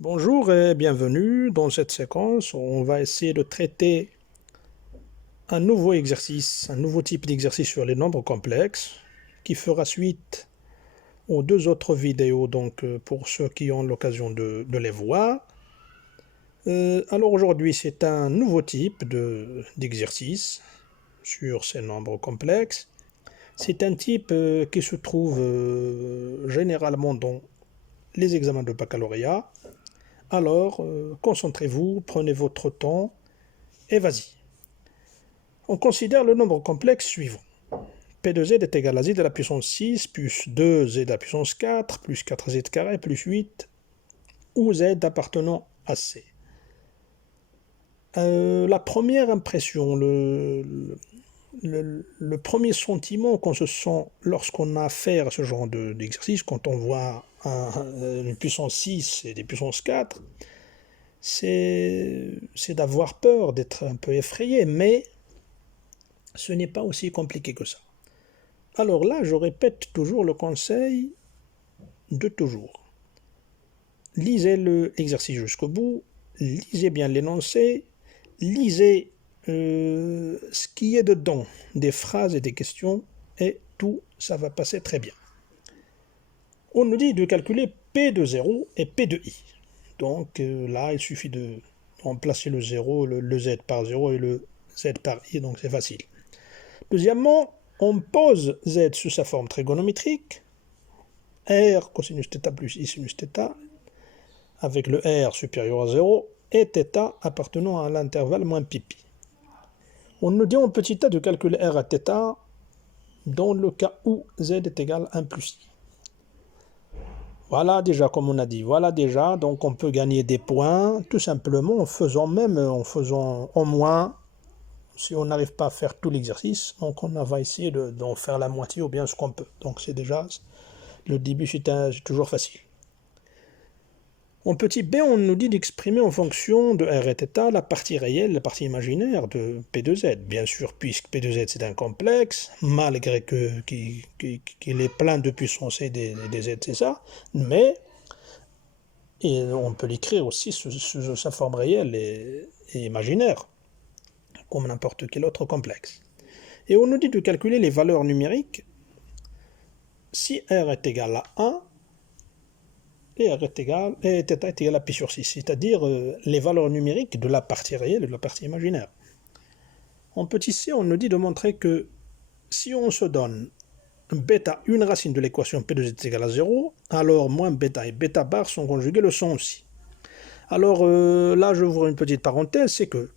Bonjour et bienvenue. Dans cette séquence, on va essayer de traiter un nouveau exercice, un nouveau type d'exercice sur les nombres complexes qui fera suite aux deux autres vidéos, donc pour ceux qui ont l'occasion de les voir. Alors aujourd'hui, c'est un nouveau type d'exercice sur ces nombres complexes. C'est un type qui se trouve généralement dans les examens de baccalauréat. Alors, concentrez-vous, prenez votre temps et vas-y. On considère le nombre complexe suivant. P de z est égal à z à la puissance 6 plus 2z à la puissance 4 plus 4z carré plus 8 où z appartenant à C. La première impression, le premier sentiment qu'on se sent lorsqu'on a affaire à ce genre d'exercice, quand on voit une puissance 6 et des puissances 4, c'est d'avoir peur, d'être un peu effrayé, mais ce n'est pas aussi compliqué que ça. Alors là, je répète toujours le conseil de toujours. Lisez l'exercice jusqu'au bout, lisez bien l'énoncé, lisez ce qui est dedans, des phrases et des questions, et tout ça va passer très bien. On nous dit de calculer P de 0 et P de I. Donc là, il suffit de remplacer le 0, le z par 0 et le z par I, donc c'est facile. Deuxièmement, on pose z sous sa forme trigonométrique, r cosinus θ plus i sinus θ, avec le r supérieur à 0 et θ appartenant à l'intervalle moins pi. On nous dit en petit a de calculer r à θ dans le cas où z est égal à 1 plus i. Voilà déjà, comme on a dit, voilà déjà, donc on peut gagner des points tout simplement en faisant au moins, si on n'arrive pas à faire tout l'exercice, donc on va essayer d'en faire la moitié ou bien ce qu'on peut. Donc c'est déjà, le début c'est toujours facile. En petit b, on nous dit d'exprimer en fonction de r et θ la partie réelle, la partie imaginaire de P de z. Bien sûr, puisque P de z c'est un complexe, malgré qu'il est plein de puissance et des z, c'est ça, mais et on peut l'écrire aussi sous sa forme réelle et imaginaire, comme n'importe quel autre complexe. Et on nous dit de calculer les valeurs numériques si r est égal à 1 et r est égal, et θ est égal à pi sur 6, c'est-à-dire les valeurs numériques de la partie réelle et de la partie imaginaire. En petit c, on nous dit de montrer que si on se donne bêta, une racine de l'équation P de z est égale à 0, alors moins bêta et bêta bar sont conjugués le sont aussi. Alors là, je ouvre une petite parenthèse, c'est que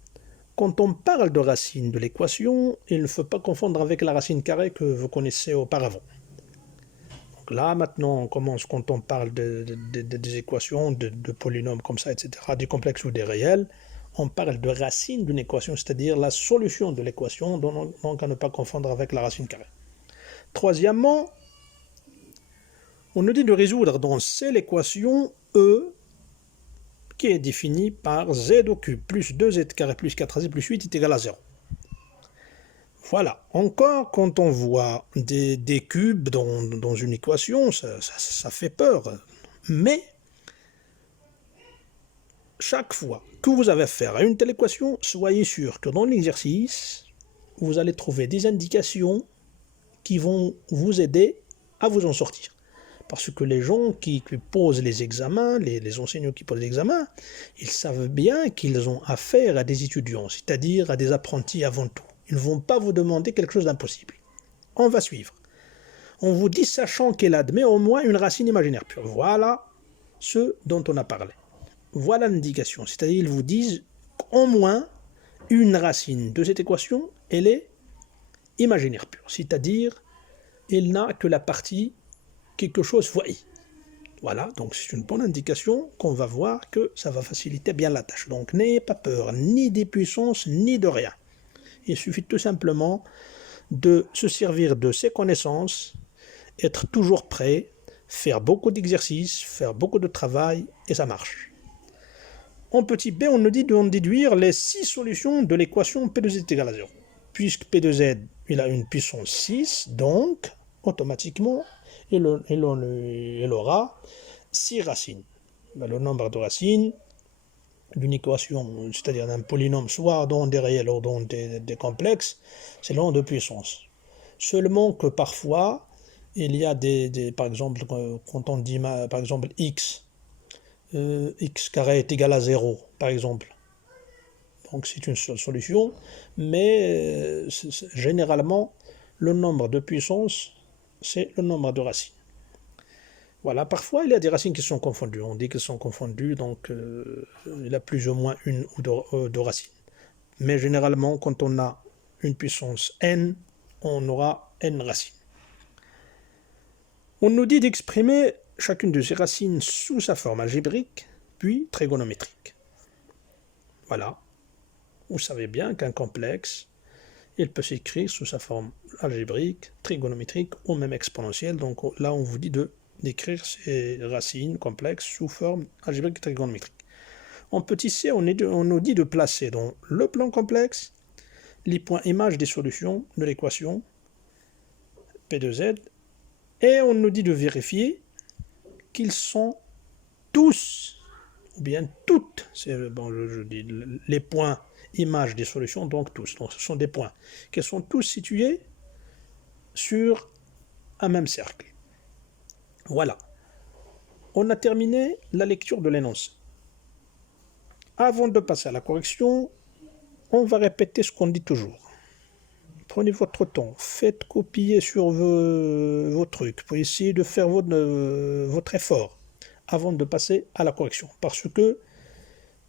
quand on parle de racine de l'équation, il ne faut pas confondre avec la racine carrée que vous connaissez auparavant. Donc là, maintenant, on commence, quand on parle des équations, de polynômes comme ça, etc., des complexes ou des réels, on parle de racine d'une équation, c'est-à-dire la solution de l'équation, donc à ne pas confondre avec la racine carrée. Troisièmement, on nous dit de résoudre dans C l'équation E qui est définie par z au cube plus 2z carré plus 4z plus 8 est égal à 0. Voilà, encore quand on voit des cubes dans une équation, ça fait peur. Mais chaque fois que vous avez affaire à une telle équation, soyez sûr que dans l'exercice, vous allez trouver des indications qui vont vous aider à vous en sortir. Parce que les gens qui posent les examens, les enseignants qui posent les examens, ils savent bien qu'ils ont affaire à des étudiants, c'est-à-dire à des apprentis avant tout. Ils ne vont pas vous demander quelque chose d'impossible. On va suivre. On vous dit, sachant qu'elle admet au moins une racine imaginaire pure. Voilà ce dont on a parlé. Voilà l'indication, c'est-à-dire ils vous disent qu'au moins une racine de cette équation, elle est imaginaire pure, c'est-à-dire elle n'a que la partie quelque chose fois i. Voilà, donc c'est une bonne indication qu'on va voir que ça va faciliter bien la tâche. Donc n'ayez pas peur ni des puissances ni de rien. Il suffit tout simplement de se servir de ces connaissances, être toujours prêt, faire beaucoup d'exercices, faire beaucoup de travail, et ça marche. En petit b, on nous dit de déduire les 6 solutions de l'équation P de z est égal à 0. Puisque P de z il a une puissance 6, donc automatiquement il aura 6 racines. Ben, le nombre de racines d'une équation, c'est-à-dire d'un polynôme, soit dans des réels ou dans des complexes, c'est le nombre de puissance. Seulement que parfois, il y a par exemple, quand on dit par exemple x carré est égal à 0, par exemple. Donc c'est une seule solution, mais généralement, le nombre de puissance, c'est le nombre de racines. Voilà, parfois il y a des racines qui sont confondues. On dit qu'elles sont confondues, donc il y a plus ou moins une ou deux racines. Mais généralement, quand on a une puissance n, on aura n racines. On nous dit d'exprimer chacune de ces racines sous sa forme algébrique, puis trigonométrique. Voilà. Vous savez bien qu'un complexe, il peut s'écrire sous sa forme algébrique, trigonométrique ou même exponentielle. Donc là, on vous dit d'écrire ces racines complexes sous forme algébrique et trigonométrique. En petit c, on nous dit de placer dans le plan complexe les points images des solutions de l'équation P de Z, et on nous dit de vérifier qu'ils sont tous, ou bien toutes, je dis les points images des solutions, donc tous, donc ce sont des points qui sont tous situés sur un même cercle. Voilà. On a terminé la lecture de l'énoncé. Avant de passer à la correction, on va répéter ce qu'on dit toujours. Prenez votre temps, faites copier sur vos trucs pour essayer de faire votre effort avant de passer à la correction. Parce que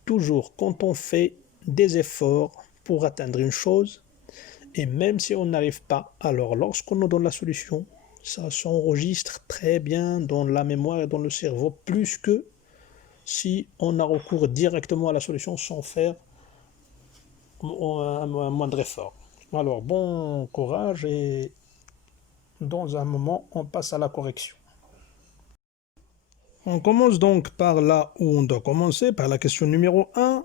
toujours quand on fait des efforts pour atteindre une chose, et même si on n'arrive pas, alors lorsqu'on nous donne la solution, ça s'enregistre très bien dans la mémoire et dans le cerveau, plus que si on a recours directement à la solution sans faire un moindre effort. Alors bon courage, et dans un moment on passe à la correction. On commence donc par là où on doit commencer, par la question numéro 1.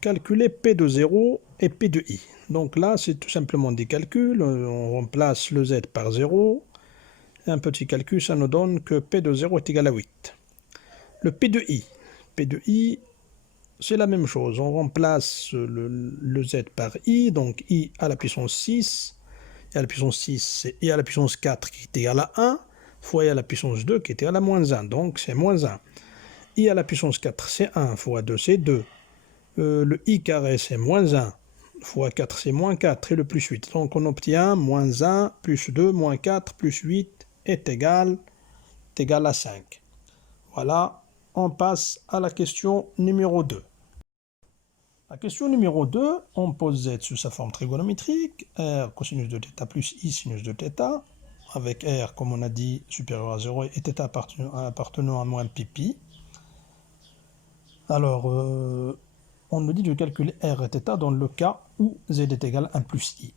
Calculer P de 0 et P de I. Donc là, c'est tout simplement des calculs. On remplace le Z par 0. Un petit calcul, ça nous donne que P de 0 est égal à 8. Le P de I. P de I, c'est la même chose. On remplace le Z par I. Donc I à la puissance 6. I à la puissance 6, c'est I à la puissance 4 qui est égal à 1, fois I à la puissance 2 qui est égal à moins 1. Donc c'est moins 1. I à la puissance 4, c'est 1, fois 2, c'est 2. Le I carré, c'est moins 1, fois 4, c'est moins 4, et le plus 8. Donc on obtient moins 1, plus 2, moins 4, plus 8 est égal à 5. Voilà, on passe à la question numéro 2. La question numéro 2, on pose Z sous sa forme trigonométrique, R cosinus de θ plus I sinus de θ, avec R, comme on a dit, supérieur à 0 et θ appartenant à moins pi. Alors, on nous dit de calculer R et θ dans le cas où Z est égal à 1 plus I.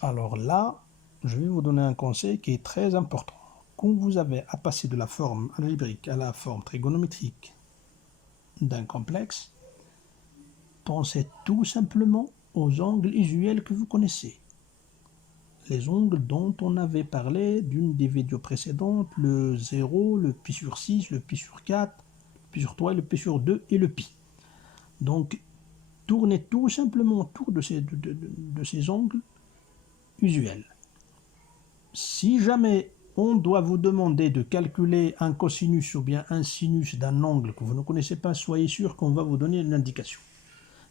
Alors là, je vais vous donner un conseil qui est très important. Quand vous avez à passer de la forme algébrique à la forme trigonométrique d'un complexe, pensez tout simplement aux angles usuels que vous connaissez. Les angles dont on avait parlé d'une des vidéos précédentes, le 0, le pi sur 6, le pi sur 4, le pi sur 3, le pi sur 2 et le pi. Donc, tournez tout simplement autour de ces angles usuels. Si jamais on doit vous demander de calculer un cosinus ou bien un sinus d'un angle que vous ne connaissez pas, soyez sûr qu'on va vous donner une indication.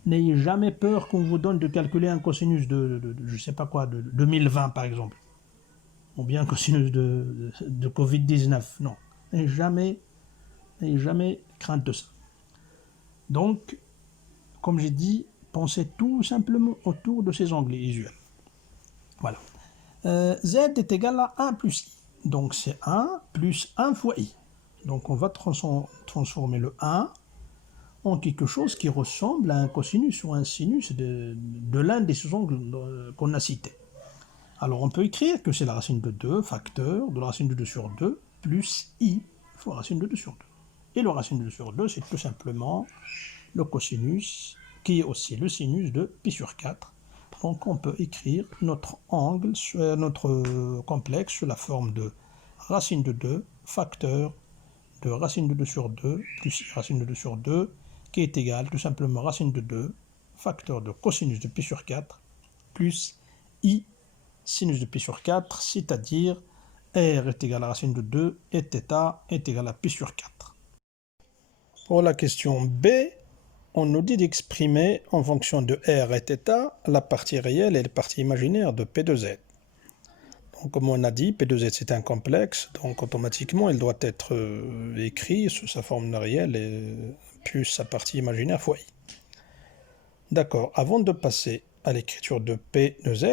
N'ayez jamais peur qu'on vous donne de calculer un cosinus je sais pas quoi, de 2020 par exemple, ou bien un cosinus de Covid-19. Non, n'ayez jamais crainte de ça. Donc, comme j'ai dit, pensez tout simplement autour de ces angles usuels. Voilà. Z est égal à 1 plus I. Donc c'est 1 plus 1 fois I. Donc on va transformer le 1 en quelque chose qui ressemble à un cosinus ou un sinus de l'un des angles qu'on a cités. Alors on peut écrire que c'est la racine de 2, facteur de la racine de 2 sur 2, plus I fois la racine de 2 sur 2. Et la racine de 2 sur 2, c'est tout simplement le cosinus, qui est aussi le sinus de pi sur 4. Donc on peut écrire notre angle, notre complexe sous la forme de racine de 2, facteur de racine de 2 sur 2 plus i racine de 2 sur 2 qui est égal tout simplement racine de 2 facteur de cosinus de pi sur 4 plus i sinus de pi sur 4, c'est-à-dire r est égal à racine de 2 et θ est égal à pi sur 4. Pour la question B, on nous dit d'exprimer en fonction de r et θ la partie réelle et la partie imaginaire de P de Z. Donc, comme on a dit, P de Z c'est un complexe, donc automatiquement il doit être écrit sous sa forme réelle et plus sa partie imaginaire fois i. D'accord, avant de passer à l'écriture de P de Z,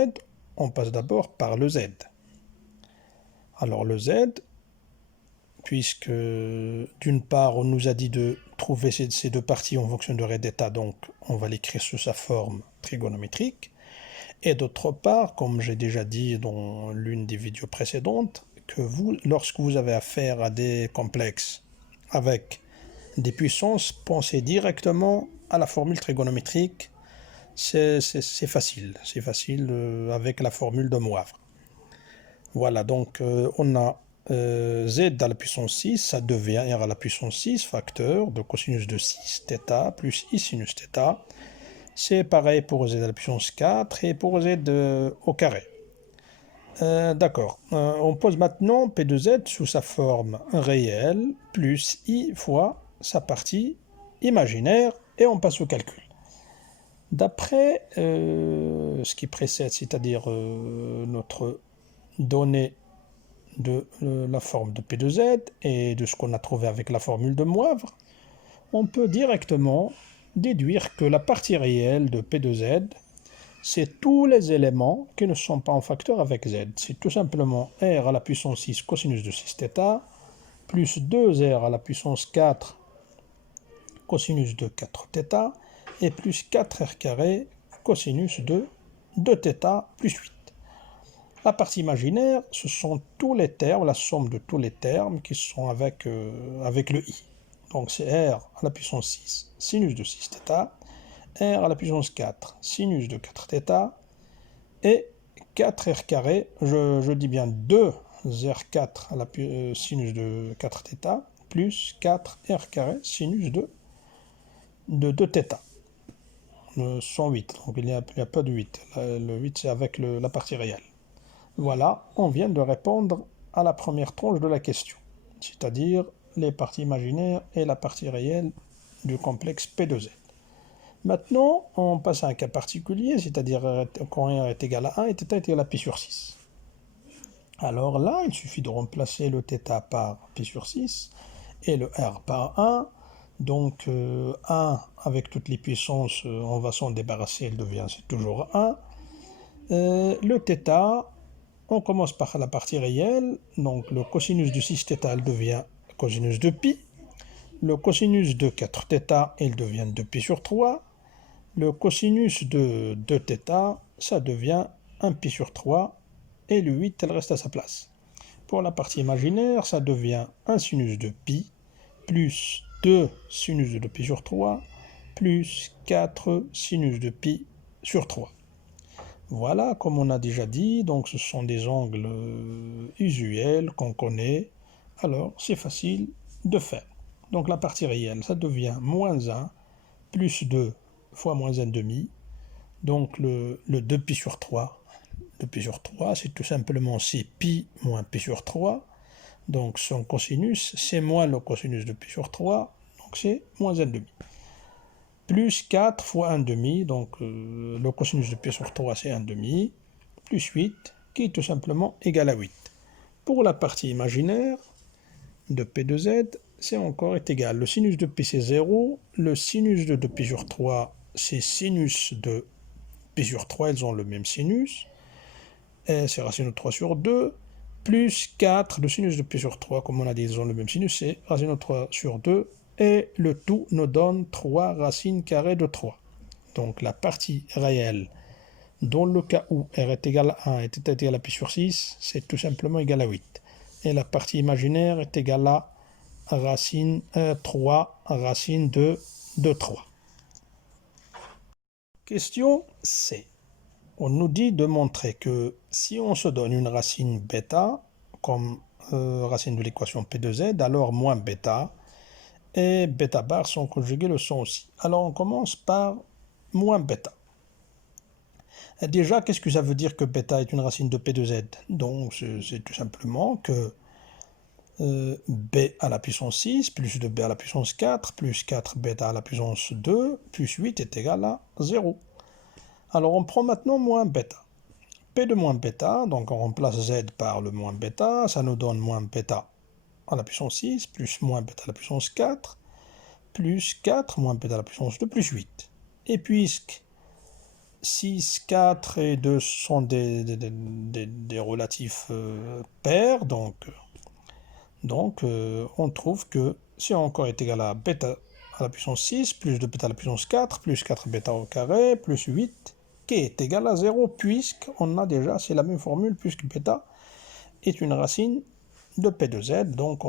on passe d'abord par le Z. Alors le Z, puisque d'une part on nous a dit de trouver ces deux parties en fonction de r et θ, donc on va l'écrire sous sa forme trigonométrique, et d'autre part, comme j'ai déjà dit dans l'une des vidéos précédentes, que vous, lorsque vous avez affaire à des complexes avec des puissances, pensez directement à la formule trigonométrique. C'est facile, avec la formule de Moivre. Voilà, donc on a z à la puissance 6, ça devient r à la puissance 6, facteur de cosinus de 6 θ plus i sinus θ. C'est pareil pour z à la puissance 4 et pour z au carré. D'accord, on pose maintenant P de Z sous sa forme réelle plus i fois sa partie imaginaire et on passe au calcul. D'après ce qui précède, c'est-à-dire notre donnée de la forme de P de Z et de ce qu'on a trouvé avec la formule de Moivre, on peut directement déduire que la partie réelle de P de Z, c'est tous les éléments qui ne sont pas en facteur avec Z. C'est tout simplement r à la puissance 6 cosinus de 6 θ plus 2r à la puissance 4 cosinus de 4 θ et plus 4r carré cosinus de 2θ plus 8. La partie imaginaire, ce sont tous les termes, la somme de tous les termes qui sont avec le i. Donc c'est r à la puissance 6 sinus de 6 θ, r à la puissance 4 sinus de 4 θ et 4r carré, je dis bien 2r4 à la sinus de 4 θ plus 4r carré sinus de 2θ. 108, donc il n'y a pas de 8. Le 8 c'est avec la partie réelle. Voilà, on vient de répondre à la première tranche de la question, c'est-à-dire les parties imaginaires et la partie réelle du complexe P de Z. Maintenant, on passe à un cas particulier, c'est-à-dire quand r est égal à 1 et θ est égal à pi sur 6. Alors là, il suffit de remplacer le θ par pi sur 6 et le r par 1. Donc 1 avec toutes les puissances, on va s'en débarrasser, c'est toujours 1. Le θ, on commence par la partie réelle, donc le cosinus de 6 θ, elle devient cosinus de pi. Le cosinus de 4 θ, il devient 2 pi sur 3. Le cosinus de 2 θ, ça devient 1 pi sur 3. Et le 8, elle reste à sa place. Pour la partie imaginaire, ça devient 1 sinus de pi plus 2 sinus de 2 pi sur 3 plus 4 sinus de pi sur 3. Voilà, comme on a déjà dit, donc ce sont des angles usuels qu'on connaît, alors c'est facile de faire. Donc la partie réelle, ça devient moins 1 plus 2 fois moins 1 demi, donc le 2 pi sur 3. Le pi sur 3, c'est tout simplement c'est pi moins pi sur 3, donc son cosinus, c'est moins le cosinus de pi sur 3, donc c'est moins 1 demi. Plus 4 fois 1 demi, donc le cosinus de pi sur 3 c'est 1 demi, plus 8, qui est tout simplement égal à 8. Pour la partie imaginaire de P de Z, c'est encore égal. Le sinus de pi c'est 0, le sinus de 2 pi sur 3 c'est sinus de pi sur 3, ils ont le même sinus, et c'est racine de 3 sur 2, plus 4, le sinus de pi sur 3, comme on a dit, ils ont le même sinus, c'est racine de 3 sur 2, et le tout nous donne 3 racines carrées de 3. Donc la partie réelle, dans le cas où r est égal à 1 et θ est égal à pi sur 6, c'est tout simplement égal à 8. Et la partie imaginaire est égale à racine 3 racine de 3. Question C. On nous dit de montrer que si on se donne une racine bêta comme racine de l'équation P de Z, alors moins bêta, et bêta bar sont conjugués le sont aussi. Alors on commence par moins bêta. Déjà, qu'est-ce que ça veut dire que bêta est une racine de P de Z? Donc c'est tout simplement que b à la puissance 6 plus 2b à la puissance 4 plus 4 bêta à la puissance 2 plus 8 est égal à 0. Alors on prend maintenant moins bêta. P de moins bêta, donc on remplace z par le moins bêta, ça nous donne moins bêta à la puissance 6 plus moins bêta à la puissance 4 plus 4 moins bêta à la puissance 2 plus 8. Et puisque 6, 4 et 2 sont des relatifs pairs, donc on trouve que si encore est égal à bêta à la puissance 6, plus 2 bêta à la puissance 4, plus 4 bêta au carré, plus 8, qui est égal à 0, puisqu'on a déjà, c'est la même formule, puisque bêta est une racine de P de Z, donc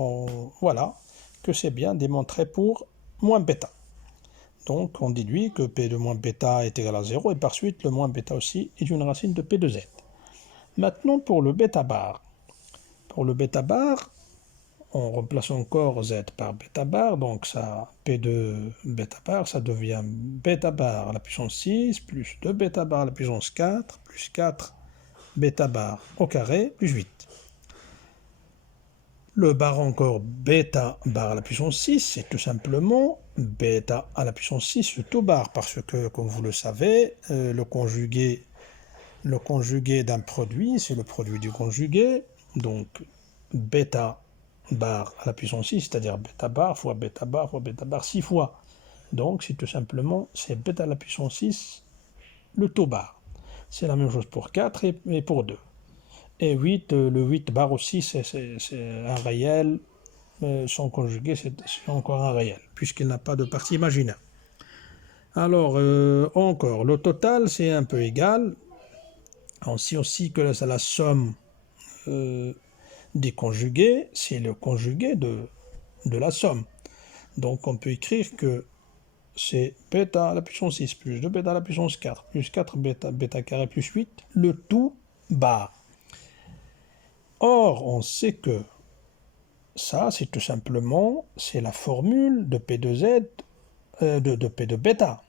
voilà que c'est bien démontré pour moins bêta. Donc on déduit que P de moins bêta est égal à 0, et par suite le moins bêta aussi est une racine de P de Z. Maintenant pour le bêta bar. Pour le bêta bar, on remplace encore Z par bêta bar, donc ça, P de bêta bar, ça devient bêta bar à la puissance 6, plus 2 bêta bar à la puissance 4, plus 4 bêta bar au carré, plus 8. Le bar encore bêta bar à la puissance 6, c'est tout simplement bêta à la puissance 6 le tout bar, parce que, comme vous le savez, le conjugué d'un produit, c'est le produit du conjugué, donc bêta bar à la puissance 6, c'est-à-dire bêta bar fois bêta bar fois bêta bar 6 fois. Donc c'est tout simplement, c'est bêta à la puissance 6 le taux bar. C'est la même chose pour 4 et pour 2. Et 8, le 8 bar aussi, c'est un réel, son conjugué, c'est encore un réel, puisqu'il n'a pas de partie imaginaire. Alors, encore, le total, c'est un peu égal. On sait aussi que c'est la somme des conjugués, c'est le conjugué de la somme. Donc on peut écrire que c'est bêta à la puissance 6 plus 2 bêta à la puissance 4 plus 4 bêta carré plus 8, le tout bar. Or, on sait que ça, c'est tout simplement, c'est la formule de P de Z, de P de bêta,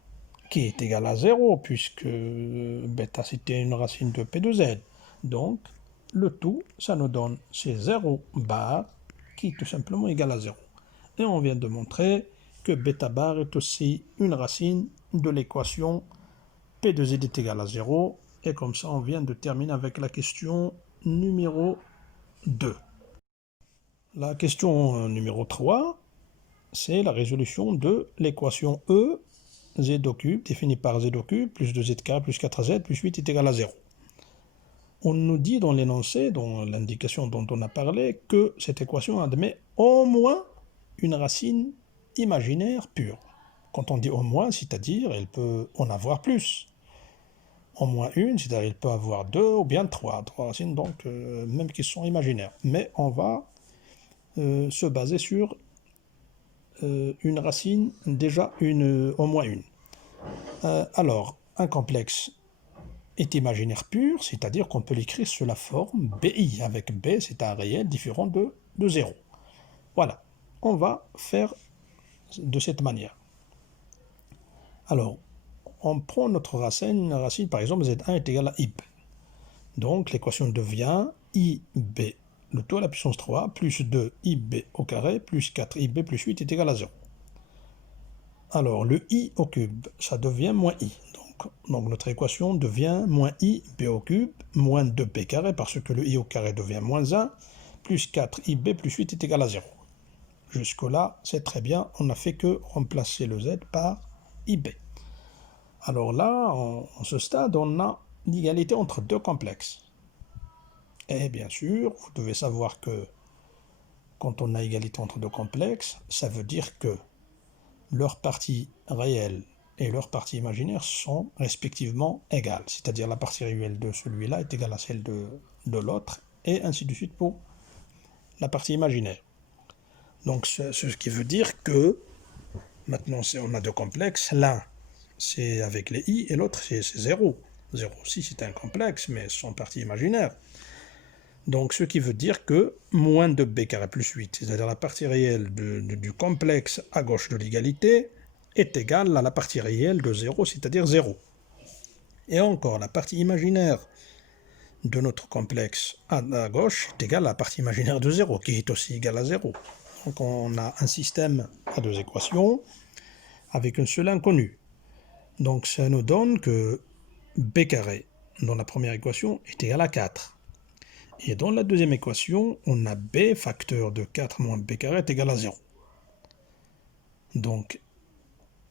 qui est égale à 0, puisque bêta, c'était une racine de P de Z. Donc, le tout, ça nous donne, c'est 0 bar, qui est tout simplement égal à 0. Et on vient de montrer que bêta bar est aussi une racine de l'équation P de Z est égal à 0. Et comme ça, on vient de terminer avec la question numéro 2. La question numéro 3, c'est la résolution de l'équation E, Z au cube, définie par Z au cube, plus 2Z carré, plus 4Z, plus 8 est égal à 0. On nous dit dans l'énoncé, dans l'indication dont on a parlé, que cette équation admet au moins une racine imaginaire pure. Quand on dit au moins, c'est-à-dire elle peut en avoir plus. Au moins une, c'est-à-dire il peut avoir 2 ou bien 3 racines, donc même qui sont imaginaires. Mais on va se baser sur une racine, déjà au moins une. Alors, un complexe est imaginaire pur, c'est-à-dire qu'on peut l'écrire sous la forme BI, avec B, c'est un réel différent de 0. Voilà, on va faire de cette manière. Alors, on prend notre racine par exemple, Z1 est égal à IB. Donc, l'équation devient IB, le tout à la puissance 3, plus 2 IB au carré, plus 4 IB plus 8 est égal à 0. Alors, le I au cube, ça devient moins I. Donc notre équation devient moins IB au cube, moins 2B carré, parce que le I au carré devient moins 1, plus 4 IB plus 8 est égal à 0. Jusque-là, c'est très bien, on n'a fait que remplacer le Z par IB. Alors là, en ce stade, on a l'égalité entre deux complexes. Et bien sûr, vous devez savoir que quand on a égalité entre deux complexes, ça veut dire que leurs parties réelles et leurs parties imaginaires sont respectivement égales. C'est-à-dire la partie réelle de celui-là est égale à celle de l'autre, et ainsi de suite pour la partie imaginaire. Donc ce qui veut dire que maintenant on a deux complexes. L'un c'est avec les i et l'autre c'est 0. 0 aussi c'est un complexe, mais son partie imaginaire. Donc, ce qui veut dire que moins de b carré plus 8, c'est-à-dire la partie réelle du complexe à gauche de l'égalité, est égale à la partie réelle de 0, c'est-à-dire 0. Et encore, la partie imaginaire de notre complexe à gauche est égale à la partie imaginaire de 0, qui est aussi égale à 0. Donc on a un système à deux équations avec un seul inconnu. Donc ça nous donne que b carré dans la première équation est égal à 4. Et dans la deuxième équation, on a b facteur de 4 moins b carré est égal à 0. Donc,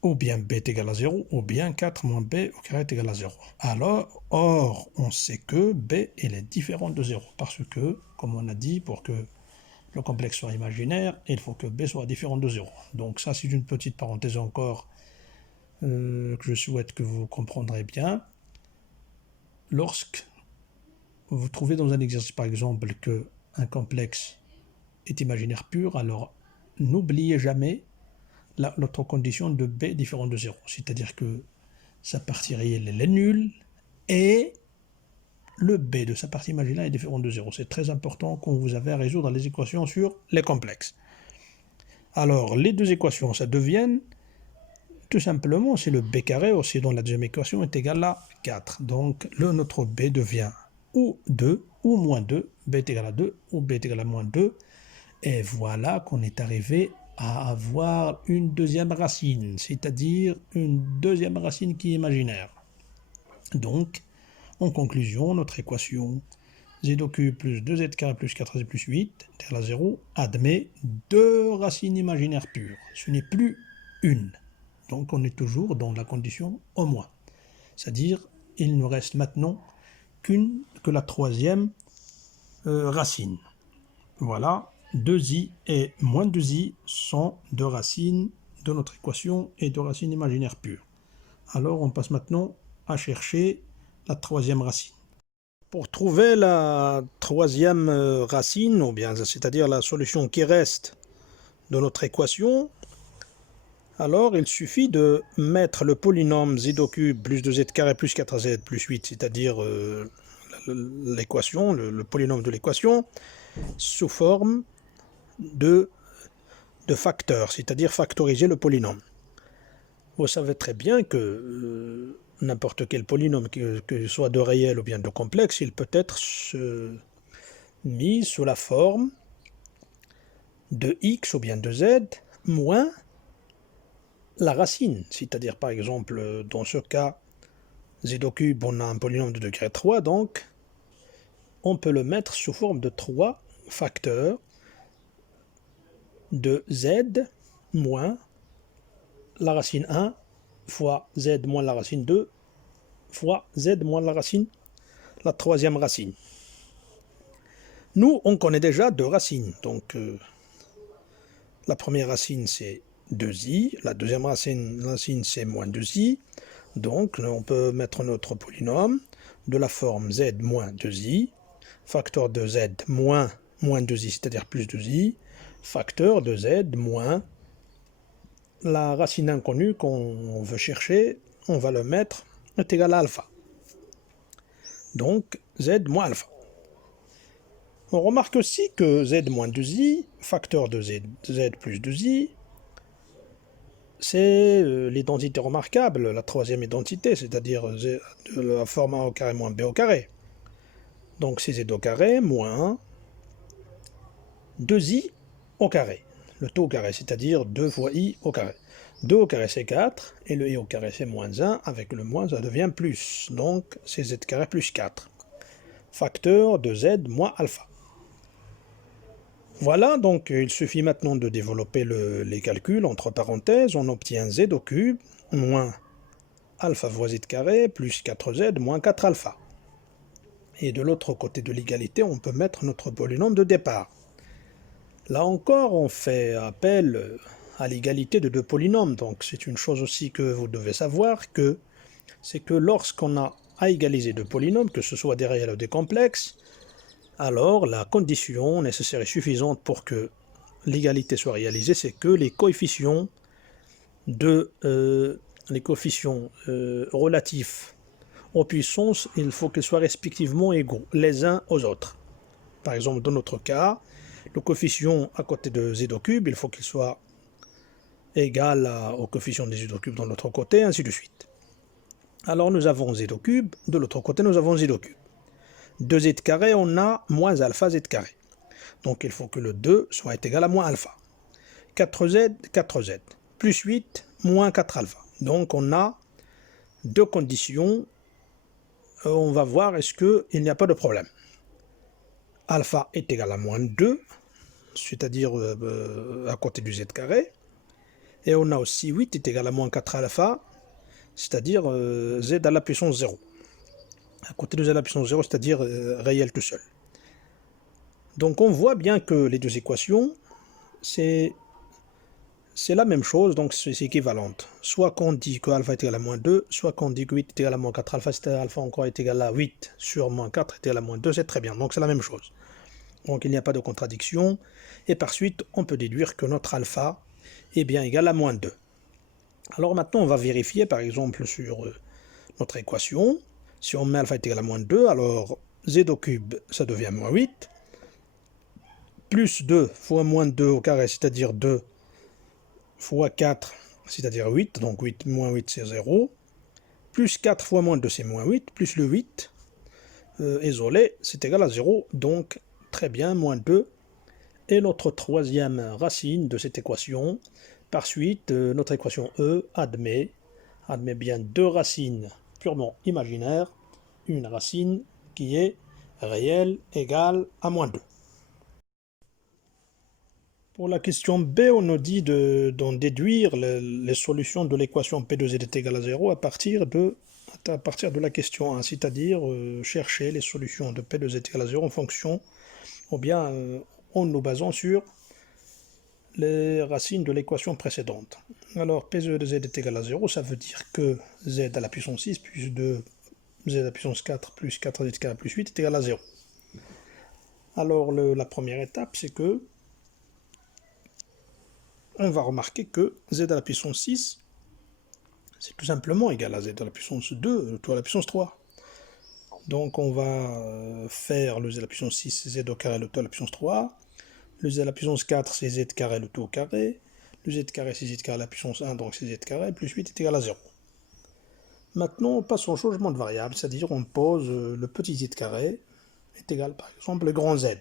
ou bien b est égal à 0, ou bien 4 moins b au carré est égal à 0. Alors, or, on sait que b il est différent de 0, parce que, comme on a dit, pour que le complexe soit imaginaire, il faut que b soit différent de 0. Donc ça, c'est une petite parenthèse encore que je souhaite que vous comprendrez bien. Lorsque vous trouvez dans un exercice, par exemple, qu'un complexe est imaginaire pur, alors n'oubliez jamais l'autre condition de b différent de 0. C'est-à-dire que sa partie réelle elle est nulle et le b de sa partie imaginaire est différent de 0. C'est très important quand vous avez à résoudre les équations sur les complexes. Alors, les deux équations, ça deviennent tout simplement, c'est le b carré aussi dans la deuxième équation est égal à 4. Donc, notre b devient ou 2 ou moins 2, b est égal à 2 ou b est égal à moins 2. Et voilà qu'on est arrivé à avoir une deuxième racine, c'est-à-dire une deuxième racine qui est imaginaire. Donc, en conclusion, notre équation z au cube plus 2z carré plus 4z plus 8 égale à 0 admet deux racines imaginaires pures. Ce n'est plus une. Donc, on est toujours dans la condition au moins. C'est-à-dire, il ne reste maintenant que la troisième racine. Voilà. 2i et moins 2i sont deux racines de notre équation et deux racines imaginaires pures. Alors on passe maintenant à chercher la troisième racine. Pour trouver la troisième racine, ou bien c'est-à-dire la solution qui reste de notre équation, alors il suffit de mettre le polynôme z au cube plus 2z carré plus 4z plus 8, c'est-à-dire l'équation, le polynôme de l'équation, sous forme de facteurs, c'est-à-dire factoriser le polynôme. Vous savez très bien que n'importe quel polynôme, que soit de réel ou bien de complexe, il peut être mis sous la forme de x ou bien de z moins la racine. C'est-à-dire, par exemple, dans ce cas, z au cube, on a un polynôme de degré 3, donc on peut le mettre sous forme de 3 facteurs de z moins la racine 1 fois z moins la racine 2 fois z moins la troisième racine. Nous, on connaît déjà deux racines. Donc, la première racine, c'est 2i. La deuxième racine, c'est moins 2i. Donc, on peut mettre notre polynôme de la forme z moins 2i, facteur de z moins 2i, c'est-à-dire plus 2i, facteur de z moins la racine inconnue qu'on veut chercher, on va le mettre est égal à alpha. Donc z moins alpha. On remarque aussi que z moins 2i, facteur de z plus 2i, c'est l'identité remarquable, la troisième identité, c'est-à-dire de la forme a au carré moins b au carré. Donc c'est z au carré moins 2i au carré. Le tout au carré, c'est-à-dire 2 fois i au carré. 2 au carré c'est 4, et le i au carré c'est moins 1, avec le moins ça devient plus, donc c'est z carré plus 4. Facteur de z moins alpha. Voilà, donc il suffit maintenant de développer les calculs, entre parenthèses, on obtient z au cube moins alpha fois z carré plus 4z moins 4 alpha. Et de l'autre côté de l'égalité, on peut mettre notre polynôme de départ. Là encore, on fait appel à l'égalité de deux polynômes. Donc c'est une chose aussi que vous devez savoir, c'est que lorsqu'on a à égaliser deux polynômes, que ce soit des réels ou des complexes, alors la condition nécessaire et suffisante pour que l'égalité soit réalisée, c'est que les coefficients relatifs aux puissances, il faut qu'ils soient respectivement égaux les uns aux autres. Par exemple, dans notre cas, le coefficient à côté de z au cube, il faut qu'il soit égal au coefficient de z au cube de l'autre côté, ainsi de suite. Alors nous avons z au cube, de l'autre côté nous avons z au cube. 2z carré, on a moins alpha z carré. Donc il faut que le 2 soit égal à moins alpha. 4z, 4z, plus 8, moins 4 alpha. Donc on a deux conditions. On va voir est-ce qu'il n'y a pas de problème. Alpha est égal à moins 2, c'est-à-dire à côté du z carré. Et on a aussi 8 est égal à moins 4 alpha, c'est-à-dire z à la puissance 0. À côté de z à la puissance 0, c'est-à-dire réel tout seul. Donc on voit bien que les deux équations, c'est la même chose, donc c'est équivalente. Soit qu'on dit que alpha est égal à moins 2, soit qu'on dit que 8 est égal à moins 4 alpha, c'est-à-dire alpha encore est égal à 8 sur moins 4 est égal à moins 2, c'est très bien. Donc c'est la même chose. Donc il n'y a pas de contradiction. Et par suite, on peut déduire que notre alpha est bien égal à moins 2. Alors maintenant, on va vérifier par exemple sur notre équation. Si on met alpha est égal à moins 2, alors z au cube, ça devient moins 8. Plus 2 fois moins 2 au carré, c'est-à-dire 2 fois 4, c'est-à-dire 8. Donc 8 moins 8, c'est 0. Plus 4 fois moins 2, c'est moins 8. Plus le 8, isolé, c'est égal à 0. Donc très bien, moins 2. Et notre troisième racine de cette équation. Par suite, notre équation E admet bien deux racines purement imaginaires, une racine qui est réelle égale à moins 2. Pour la question B, on nous dit d'en déduire les solutions de l'équation P2Z est égal à 0 à partir de la question 1, c'est-à-dire chercher les solutions de P2Z est égal à 0 en fonction, ou bien en nous basant sur les racines de l'équation précédente. Alors P2 de Z est égal à 0, ça veut dire que Z à la puissance 6 plus 2 Z à la puissance 4 plus 4Z carré plus 8 est égal à 0. Alors la première étape, c'est que on va remarquer que Z à la puissance 6, c'est tout simplement égal à Z à la puissance 2, tout à la puissance 3. Donc on va faire le Z à la puissance 6, Z au carré, le tout à la puissance 3. Le Z à la puissance 4, c'est Z carré, le tout au carré. Le Z carré, c'est Z carré à la puissance 1, donc c'est Z carré, plus 8 est égal à 0. Maintenant, on passe au changement de variable, c'est-à-dire on pose le petit Z carré est égal, par exemple, le grand Z.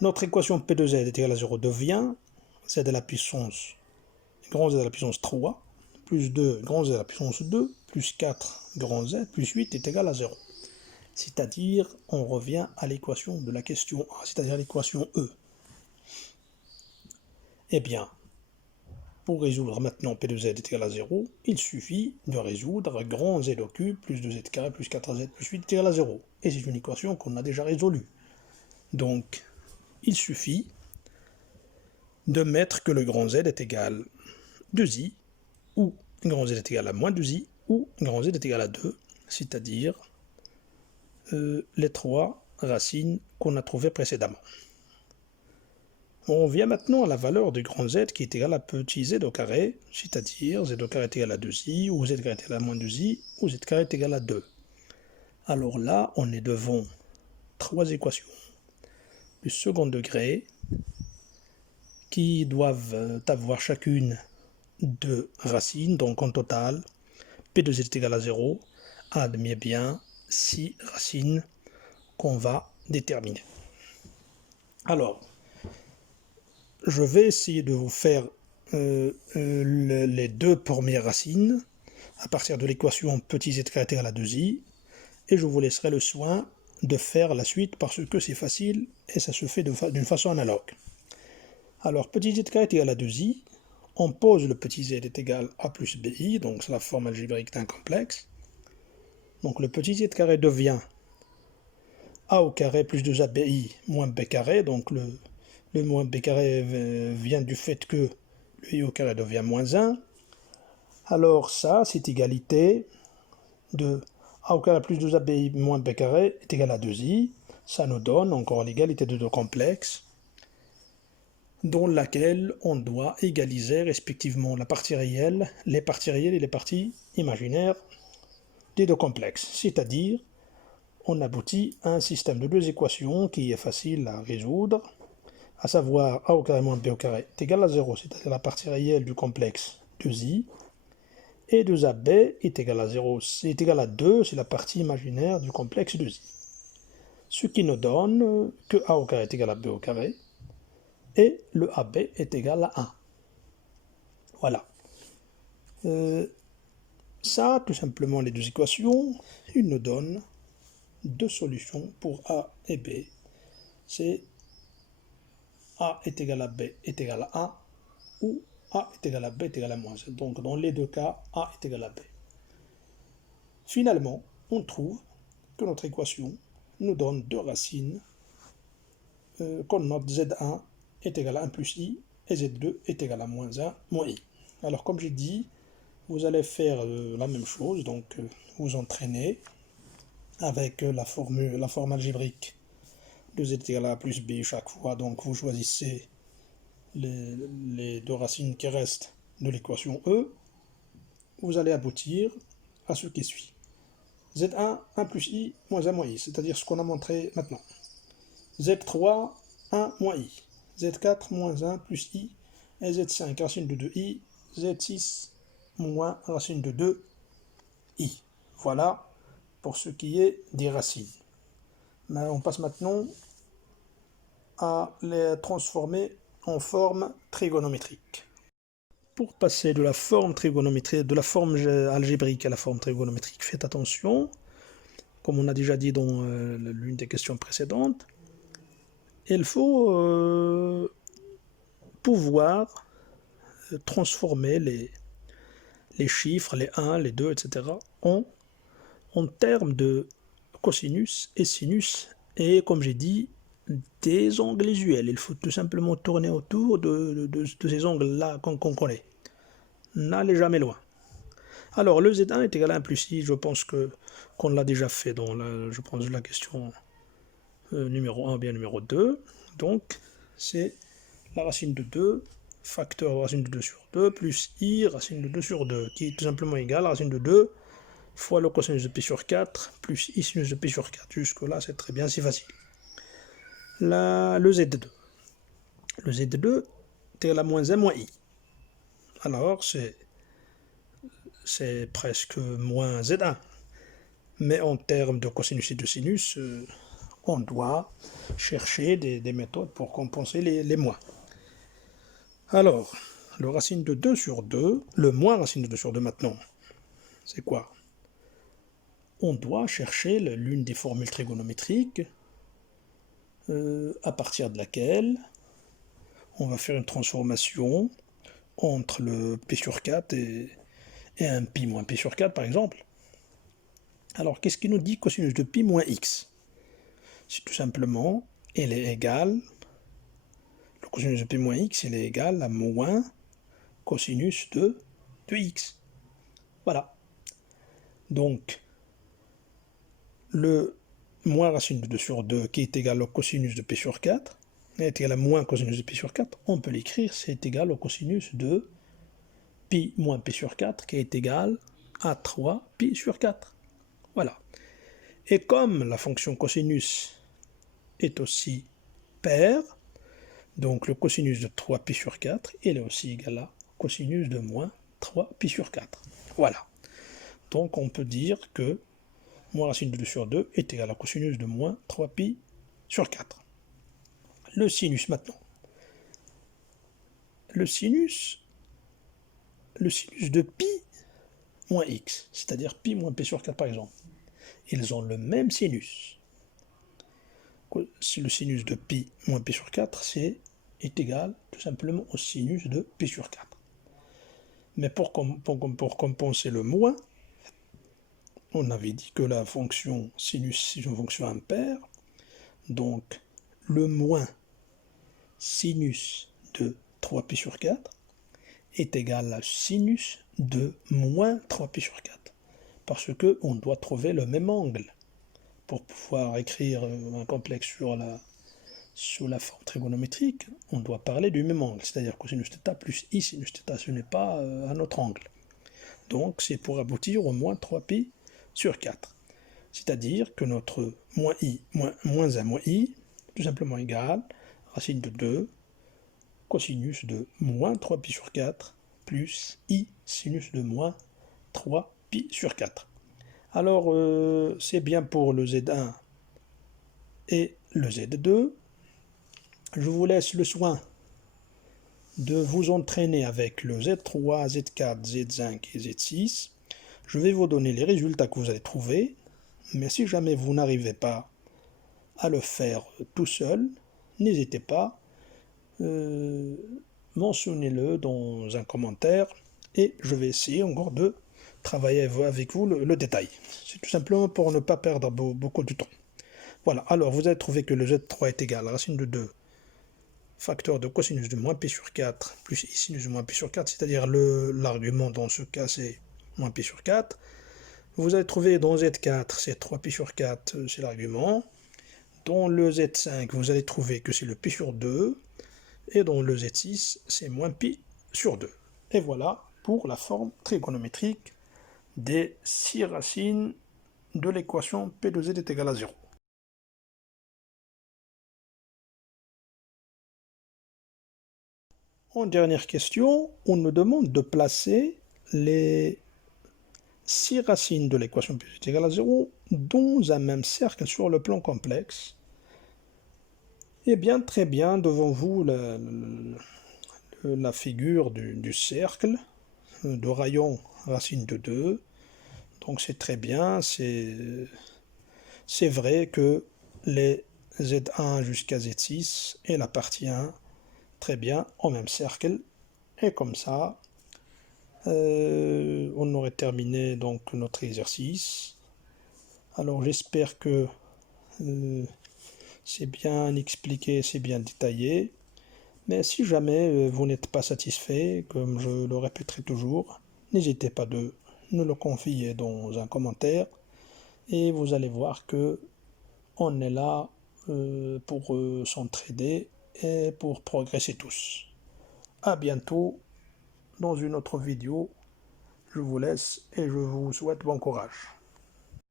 Notre équation P de Z est égale à 0 devient Z à la puissance, grand Z à la puissance 3, plus 2, grand Z à la puissance 2, plus 4, grand Z, plus 8 est égal à 0. C'est-à-dire, on revient à l'équation de la question A, c'est-à-dire l'équation E. Eh bien, pour résoudre maintenant P de Z est égal à 0, il suffit de résoudre grand Z au cube plus 2Z carré plus 4Z plus 8 est égal à 0. Et c'est une équation qu'on a déjà résolue. Donc, il suffit de mettre que le grand Z est égal à 2i, ou grand Z est égal à moins 2i, ou grand Z est égal à 2, c'est-à-dire les trois racines qu'on a trouvées précédemment. On vient maintenant à la valeur de grand Z qui est égale à petit z au carré, c'est-à-dire z au carré est égal à 2i, ou z carré est égal à moins 2i, ou z carré est égal à 2. Alors là, on est devant trois équations du second degré qui doivent avoir chacune deux racines, donc en total, P de z est égal à 0, admet bien 6 racines qu'on va déterminer. Alors, je vais essayer de vous faire les deux premières racines à partir de l'équation petit z carré est égal à 2i, et je vous laisserai le soin de faire la suite parce que c'est facile et ça se fait d'une façon analogue. Alors, petit z carré est égal à 2i, on pose le petit z est égal à plus bi, donc c'est la forme algébrique d'un complexe. Donc le petit z carré devient a au carré plus 2abi moins b carré, donc le moins b carré vient du fait que le i au carré devient moins 1. Alors ça, cette égalité de a au carré plus 2abi moins b carré est égal à 2i. Ça nous donne encore l'égalité de deux complexes dans laquelle on doit égaliser respectivement la partie réelle, les parties réelles et les parties imaginaires des deux complexes. C'est-à-dire, on aboutit à un système de deux équations qui est facile à résoudre, à savoir a au carré moins b au carré est égal à 0, c'est-à-dire la partie réelle du complexe 2i, et 2ab est égal à 0, c'est égal à 2, c'est la partie imaginaire du complexe 2i. Ce qui nous donne que a au carré est égal à b au carré, et le ab est égal à 1. Voilà. Ça, tout simplement, les deux équations, ils nous donnent deux solutions pour a et b. C'est a est égal à b est égal à 1, ou a est égal à b est égal à moins 1. Donc, dans les deux cas, a est égal à b. Finalement, on trouve que notre équation nous donne deux racines qu'on note z1 est égal à 1 plus i, et z2 est égal à moins 1 moins i. Alors, comme j'ai dit, vous allez faire la même chose, donc vous entraînez avec la forme algébrique de z égale à a plus b chaque fois, donc vous choisissez les deux racines qui restent de l'équation E, vous allez aboutir à ce qui suit. Z1, 1 plus i, moins 1 moins i, c'est-à-dire ce qu'on a montré maintenant. Z3, 1 moins i. Z4, moins 1 plus i, et Z5, racine de 2i, Z6, moins racine de 2i. Voilà pour ce qui est des racines. Mais on passe maintenant à les transformer en forme trigonométrique. Pour passer de la forme trigonométrique, de la forme algébrique à la forme trigonométrique, faites attention, comme on a déjà dit dans l'une des questions précédentes, il faut pouvoir transformer les chiffres, les 1, les 2, etc., en termes de cosinus et sinus, et comme j'ai dit, des angles usuels. Il faut tout simplement tourner autour de ces angles-là qu'on connaît. N'allez jamais loin. Alors, le Z1 est égal à 1 plus i, je pense qu'on l'a déjà fait dans la question numéro 1 ou bien numéro 2. Donc, c'est la racine de 2, facteur de racine de 2 sur 2, plus i, racine de 2 sur 2, qui est tout simplement égal à racine de 2 fois le cosinus de pi sur 4, plus i sinus de pi sur 4. Jusque-là, c'est très bien, c'est facile. Le Z2. Le Z2 est égal à moins 1 moins i. Alors, c'est presque moins Z1. Mais en termes de cosinus et de sinus, on doit chercher des méthodes pour compenser les moins. Alors, le racine de 2 sur 2, le moins racine de 2 sur 2 maintenant, c'est quoi? On doit chercher l'une des formules trigonométriques à partir de laquelle on va faire une transformation entre le p sur 4 et un pi moins p sur 4 par exemple. Alors qu'est-ce qui nous dit cosinus de pi moins x? C'est tout simplement, elle est égale, le cosinus de pi moins x, il est égal à moins cosinus de x. Voilà. Donc, le moins racine de 2 sur 2 qui est égal au cosinus de pi sur 4 est égal à moins cosinus de pi sur 4, on peut l'écrire, c'est égal au cosinus de pi moins pi sur 4 qui est égal à 3 pi sur 4. Voilà. Et comme la fonction cosinus est aussi paire, donc le cosinus de 3 pi sur 4, il est aussi égal à cosinus de moins 3 pi sur 4. Voilà. Donc on peut dire que moins racine de 2 sur 2 est égal à cosinus de moins 3 pi sur 4. Le sinus maintenant. Le sinus de pi moins x, c'est-à-dire pi moins p sur 4 par exemple, ils ont le même sinus. Le sinus de pi moins p sur 4 est égal tout simplement au sinus de p sur 4. Mais pour compenser le moins, on avait dit que la fonction sinus est une fonction impaire, donc le moins sinus de 3π sur 4 est égal à sinus de moins 3π sur 4, parce qu'on doit trouver le même angle pour pouvoir écrire un complexe sur la forme trigonométrique. On doit parler du même angle, c'est-à-dire cosinus θ plus i sinus θ, ce n'est pas un autre angle. Donc c'est pour aboutir au moins 3π sur 4. C'est-à-dire que notre moins i, moins 1 moins i, tout simplement égal, racine de 2, cosinus de moins 3pi sur 4, plus i sinus de moins 3pi sur 4. Alors, c'est bien pour le Z1 et le Z2. Je vous laisse le soin de vous entraîner avec le Z3, Z4, Z5 et Z6. Je vais vous donner les résultats que vous allez trouver, mais si jamais vous n'arrivez pas à le faire tout seul, n'hésitez pas, mentionnez-le dans un commentaire et je vais essayer encore de travailler avec vous le détail. C'est tout simplement pour ne pas perdre beaucoup de temps. Voilà, alors vous allez trouver que le Z3 est égal à racine de 2 facteur de cosinus de moins pi sur 4 plus i sinus de moins pi sur 4, c'est-à-dire l'argument dans ce cas c'est moins pi sur 4. Vous allez trouver dans Z4 c'est 3pi sur 4, c'est l'argument. Dans le Z5 vous allez trouver que c'est le pi sur 2. Et dans le Z6 c'est moins pi sur 2. Et voilà pour la forme trigonométrique des 6 racines de l'équation P de Z est égal à 0. En dernière question, on nous demande de placer les 6 racines de l'équation P de Z est égal à 0 dans un même cercle sur le plan complexe. Eh bien, très bien, devant vous la figure du cercle, de rayon racine de 2. Donc c'est très bien, c'est vrai que les Z1 jusqu'à Z6 et la partie 1, très bien, en même cercle. Et comme ça, on aurait terminé donc notre exercice. Alors j'espère que c'est bien expliqué, c'est bien détaillé. Mais si jamais vous n'êtes pas satisfait, comme je le répéterai toujours, n'hésitez pas de nous le confier dans un commentaire. Et vous allez voir que on est là pour s'entraider et pour progresser tous. À bientôt dans une autre vidéo. Je vous laisse et je vous souhaite bon courage.